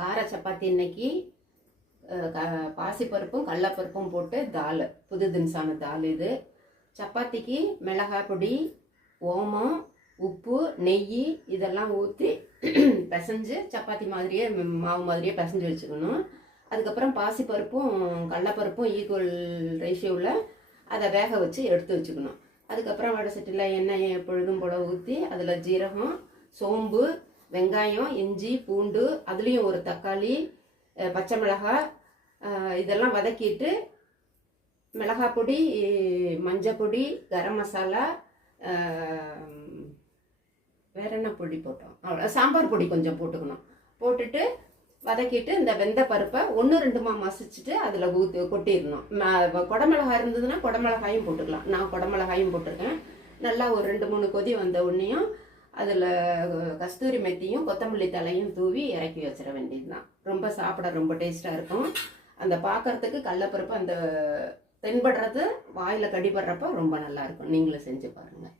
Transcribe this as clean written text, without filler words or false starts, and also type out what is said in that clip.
கார சப்பாத்தி இன்னைக்கு பாசிப்பருப்பும் கடலப்பருப்பும் போட்டு தால், புது தினசான தால் இது. சப்பாத்திக்கு மிளகாய் பொடி, ஓமம், உப்பு, நெய் இதெல்லாம் ஊற்றி பிசைஞ்சு சப்பாத்தி மாதிரியே மாவு மாதிரியே பிசைஞ்சு வச்சுக்கணும். அதுக்கப்புறம் பாசிப்பருப்பும் கடலப்பருப்பும் ஈக்குவல் ரேஷியோவில் அதை வேக வச்சு எடுத்து வச்சுக்கணும். அதுக்கப்புறம் வடை சட்டியில் எண்ணெய் எப்பொழுதும் போல ஊற்றி அதில் ஜீரகம், சோம்பு, வெங்காயம், இஞ்சி, பூண்டு, அதுலேயும் ஒரு தக்காளி, பச்சை மிளகாய் இதெல்லாம் வதக்கிட்டு மிளகாய் பொடி, மஞ்சள் பொடி, கரம் மசாலா, வேற என்ன பொடி போட்டோம், அவ்வளோ சாம்பார் பொடி கொஞ்சம் போட்டுக்கணும். போட்டுட்டு வதக்கிட்டு இந்த வெந்த பருப்பை 1-2 மசிச்சுட்டு அதில் கொட்டிடணும். குடமிளகாய் இருந்ததுன்னா குடமிளகாயும் போட்டுக்கலாம். நான் குடமிளகாயும் போட்டிருக்கேன். நல்லா ஒரு 2-3 கொதி வந்த உடனேயும் அதில் கஸ்தூரி மெத்தியும் கொத்தமல்லி தலையும் தூவி இறக்கி வச்சிட வேண்டியது தான். ரொம்ப சாப்பிட ரொம்ப டேஸ்ட்டாக இருக்கும். அந்த பார்க்கறதுக்கு கடலப்பருப்பு அந்த தென்படுறது வாயில் கடிபடுறப்ப ரொம்ப நல்லா இருக்கும். நீங்களும் செஞ்சு பாருங்கள்.